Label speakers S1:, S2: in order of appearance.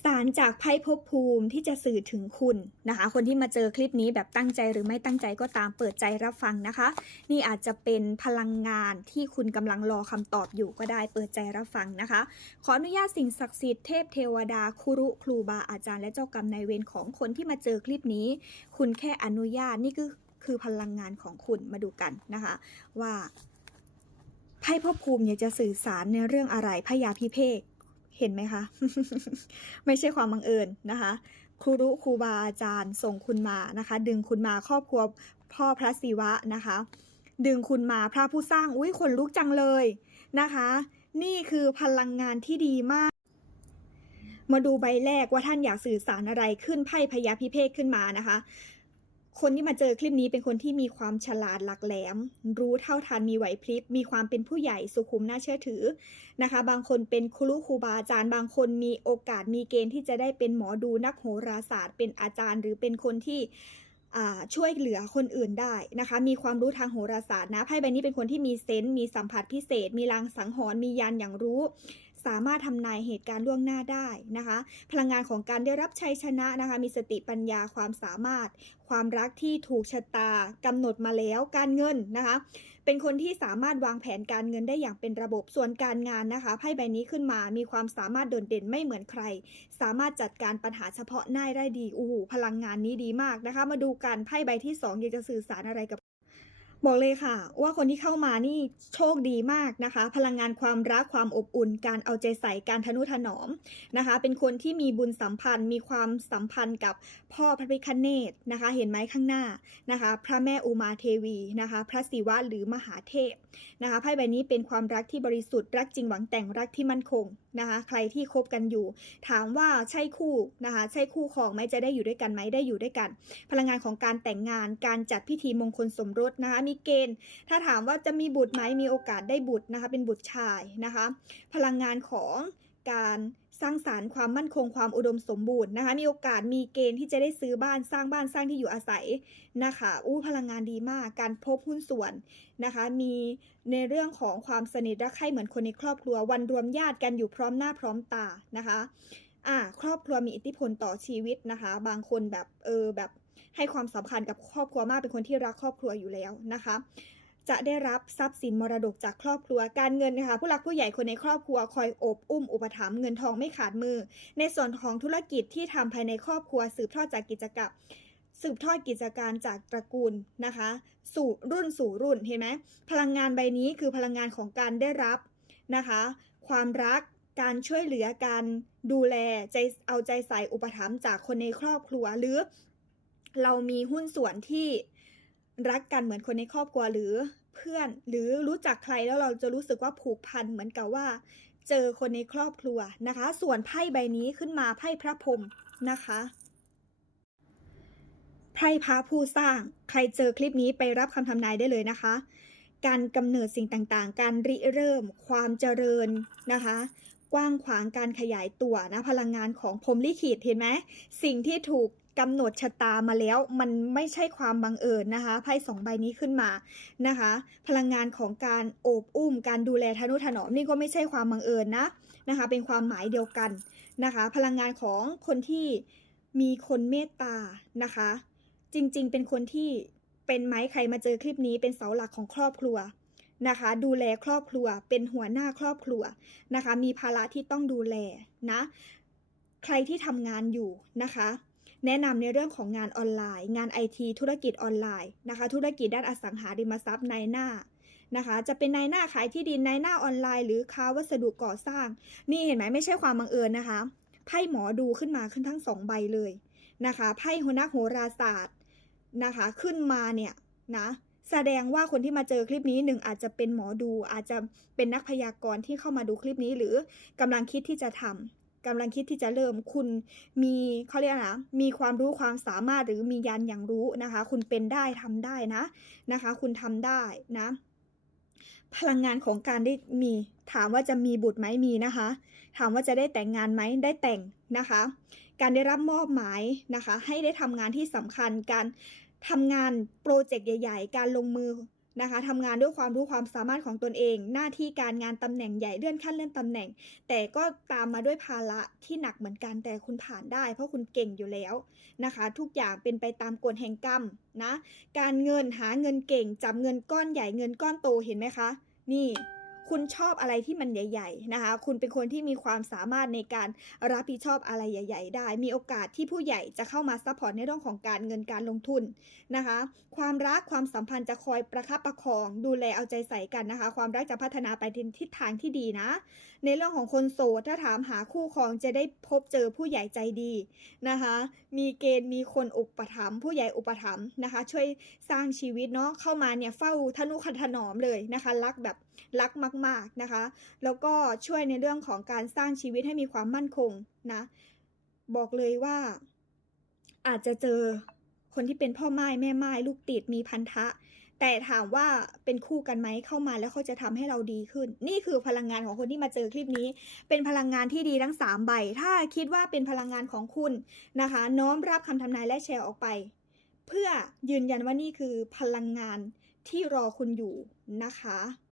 S1: สารจากไพ่ภพภูมิที่จะสื่อถึงคุณนะคะ คนที่มาเจอคลิปนี้แบบตั้งใจหรือไม่ตั้งใจก็ตามเปิดใจรับฟังนะคะ นี่อาจจะเป็นพลังงานที่คุณกำลังรอคำตอบอยู่ก็ได้เปิดใจรับฟังนะคะ ขออนุญาตสิ่งศักดิ์สิทธิ์เทพเทวดาครูรุครูบาอาจารย์และเจ้ากรรมนายเวรของคนที่มาเจอคลิปนี้ คุณแค่อนุญาตนี่คือคือพลังงานของคุณมาดูกันนะคะ ว่าไพ่ภพภูมิเนี่ยจะสื่อสารในเรื่องอะไรพยาพิเภก เห็นไหมคะ ไม่ใช่ความบังเอิญนะคะ ครูรุครูบาอาจารย์ส่งคุณมานะคะ ดึงคุณมาครอบครัวพ่อพระศิวะนะคะ ดึงคุณมาพระผู้สร้างอุ้ยขนลุกจังเลยนะคะ นี่คือพลังงานที่ดีมากมาดูใบแรกว่าท่านอยากสื่อสารอะไรขึ้นไพ่พยาพิเภกขึ้นมานะคะ คนที่มาเจอคลิปนี้เป็นคนที่มีความฉลาดหลักแหลม รู้เท่าทันมีไหวพริบ มีความเป็นผู้ใหญ่สุขุมน่าเชื่อถือนะคะ บางคนเป็นครูครูบาอาจารย์ บางคนมีโอกาสมีเกณฑ์ที่จะได้เป็นหมอดูนักโหราศาสตร์ เป็นอาจารย์ หรือเป็นคนที่ช่วยเหลือคนอื่นได้นะคะ มีความรู้ทางโหราศาสตร์นะไพ่ใบนี้เป็นคนที่มีเซนส์มีสัมผัสพิเศษ มีลางสังหรณ์มียานอย่างรู้ สามารถทำนายเหตุการณ์ล่วงหน้าได้นะคะ พลังงานของการได้รับชัยชนะนะคะ มีสติปัญญาความสามารถ ความรักที่ถูกชะตากำหนดมาแล้วการเงินนะคะ เป็นคนที่สามารถวางแผนการเงินได้อย่างเป็นระบบส่วนการงานนะคะไพ่ใบนี้ขึ้นมามีความสามารถโดดเด่นไม่เหมือนใคร สามารถจัดการปัญหาเฉพาะหน้าได้ดีอู้หูพลังงานนี้ดีมากนะคะ มาดูกันไพ่ใบที่สองอยากจะสื่อสารอะไรกับ บอกเลยค่ะ ว่าคนที่เข้ามานี่โชคดีมากนะคะ พลังงานความรักความอบอุ่น การเอาใจใส่การทนุถนอมนะคะ เป็นคนที่มีบุญสัมพันธ์ มีความสัมพันธ์กับพ่อพระพิคเนตนะคะ เห็นไหมข้างหน้านะคะ พระแม่อุมาเทวีนะคะ พระศิวะหรือมหาเทพนะคะไพ่ใบนี้เป็นความรักที่บริสุทธิ์รักจริงหวังแต่งรักที่มั่นคง นะคะใครที่คบกันอยู่ ถามว่าใช่คู่นะคะใช่คู่ของไหมจะได้อยู่ด้วยกันไหมได้อยู่ด้วยกัน พลังงานของการแต่งงานการจัดพิธีมงคลสมรสนะคะมีเกณฑ์ ถ้าถามว่าจะมีบุตรไหมมีโอกาสได้บุตรนะคะเป็นบุตรชายนะคะพลังงานของการ สร้างสารรค์ความมั่นคงความอุดมสมบูรณ์นะคะมีโอกาสมีเกณฑ์ที่จะได้ซื้อบ้านสร้างบ้านสร้างที่อยู่อาศัยนะคะอู้พลังงานดีมาก การพบหุ้นส่วนนะคะมีในเรื่องของความสนิทรักใคร่เหมือนคนในครอบครัว วันรวมญาติกันอยู่พร้อมหน้าพร้อมตานะคะอ่าครอบครัวมีอิทธิพลต่อชีวิตนะคะ บางคนแบบเออแบบให้ความสำคัญกับครอบครัวมากเป็นคนที่รักครอบครัวอยู่แล้วนะคะ จะได้รับทรัพย์สินมรดกจากครอบครัวการเงินนะคะผู้หลักผู้ใหญ่คนในครอบครัวคอยอบอุ้มอุปถัมภ์เงินทองไม่ขาดมือ ในส่วนของธุรกิจที่ทำภายในครอบครัวสืบทอดจากกิจกรรมสืบทอดกิจการจากตระกูลนะคะ สู่รุ่นสู่รุ่นเห็นไหมพลังงานใบนี้คือพลังงานของการได้รับนะคะ ความรักการช่วยเหลือการดูแลใจเอาใจใส่อุปถัมภ์จากคนในครอบครัวหรือ เรามีหุ้นส่วนที่ รักกันเหมือนคนในครอบครัวหรือเพื่อนหรือรู้จักใครแล้วเราจะรู้สึกว่าผูกพันเหมือนกับว่า เจอคนในครอบครัวนะคะ ส่วนไพ่ใบนี้ขึ้นมาไพ่พระพรหมนะคะไพ่พระผู้สร้างใครเจอคลิปนี้ไปรับคำทำนายได้เลยนะคะ การกำเนิดสิ่งต่างๆ การริเริ่ม ความเจริญนะคะ กว้างขวางการขยายตัวนะพลังงานของพรมลิขิตเห็นไหมสิ่งที่ถูก กำหนดชะตามาแล้วมันไม่ใช่ความบังเอิญนะคะไพ่สองใบนี้ขึ้นมานะคะ พลังงานของการโอบอุ้ม การดูแลทนุถนอมนี่ก็ไม่ใช่ความบังเอิญนะนะคะ เป็นความหมายเดียวกันนะคะ พลังงานของคนที่มีคนเมตตานะคะ จริงๆ เป็นคนที่เป็นไหมใครมาเจอคลิปนี้เป็นเสาหลักของครอบครัวนะคะ ดูแลครอบครัวเป็นหัวหน้าครอบครัวนะคะ มีภาระที่ต้องดูแลนะ ใครที่ทำงานอยู่นะคะ แนะนำในเรื่องของงานออนไลน์ งานไอทีธุรกิจออนไลน์นะคะ ธุรกิจด้านอสังหาริมทรัพย์ในหน้านะคะ จะเป็นในหน้าขายที่ดินในหน้าออนไลน์ หรือค้าวัสดุก่อสร้าง นี่เห็นไหมไม่ใช่ความบังเอิญนะคะไพ่หมอดูขึ้นมาขึ้นทั้งสองใบเลยนะคะไพ่หัวหน้าโหราศาสตร์นะคะขึ้นมาเนี่ยนะแสดงว่าคนที่มาเจอคลิปนี้หนึ่งอาจจะเป็นหมอดูอาจจะเป็นนักพยากรณ์ที่เข้ามาดูคลิปนี้หรือกำลังคิดที่จะทำ กำลังคิดที่จะเริ่มคุณมีเขาเรียกนะมีความรู้ความสามารถหรือมียานอย่างรู้นะคะ คุณเป็นได้ทำได้นะนะคะ คุณทำได้นะ พลังงานของการได้มีถามว่าจะมีบุตรไหมมีนะคะ ถามว่าจะได้แต่งงานไหมได้แต่งนะคะ การได้รับมอบหมายนะคะ ให้ได้ทำงานที่สำคัญการทำงานโปรเจกต์ใหญ่ ๆ การลงมือ นะคะทำงานด้วยความรู้ความสามารถของตนเอง หน้าที่การงานตำแหน่งใหญ่เลื่อนขั้นเลื่อนตำแหน่ง แต่ก็ตามมาด้วยภาระที่หนักเหมือนกันแต่คุณผ่านได้ เพราะคุณเก่งอยู่แล้วนะคะ ทุกอย่างเป็นไปตามกฎแห่งกรรมนะ การเงินหาเงินเก่งจับเงินก้อนใหญ่เงินก้อนโตเห็นไหมคะ นี่ คุณชอบอะไรที่มันใหญ่ ๆ นะคะ คุณเป็นคนที่มีความสามารถในการรับผิดชอบอะไรใหญ่ ๆ ได้ มีโอกาสที่ผู้ใหญ่จะเข้ามาซัพพอร์ตในเรื่องของการเงินการลงทุนนะคะ ความรักความสัมพันธ์จะคอยประคับประคอง ดูแลเอาใจใส่กันนะคะ ความรักจะพัฒนาไปในทิศทางที่ดีนะ ในเรื่องของคนโสดถ้าถามหาคู่ครองจะได้พบเจอผู้ใหญ่ใจดีนะคะ มีเกณฑ์มีคนอุปถัมภ์ผู้ใหญ่อุปถัมภ์นะคะ ช่วยสร้างชีวิตเนาะเข้ามาเนี่ยเฝ้าทนุคันถนอมเลยนะคะ รักแบบรักมามากๆนะคะ แล้วก็ช่วยในเรื่องของการสร้างชีวิตให้มีความมั่นคงนะ บอกเลยว่า อาจจะเจอคนที่เป็นพ่อไม้แม่ไม้ลูกติดมีพันธะ แต่ถามว่าเป็นคู่กันไหมเข้ามาแล้วเขาจะทำให้เราดีขึ้น นี่คือพลังงานของคนที่มาเจอคลิปนี้ เป็นพลังงานที่ดีทั้งสามใบ ถ้าคิดว่าเป็นพลังงานของคุณนะคะ น้อมรับคำทำนายและแชร์ออกไป เพื่อยืนยันว่านี่คือพลังงานที่รอคุณอยู่นะคะ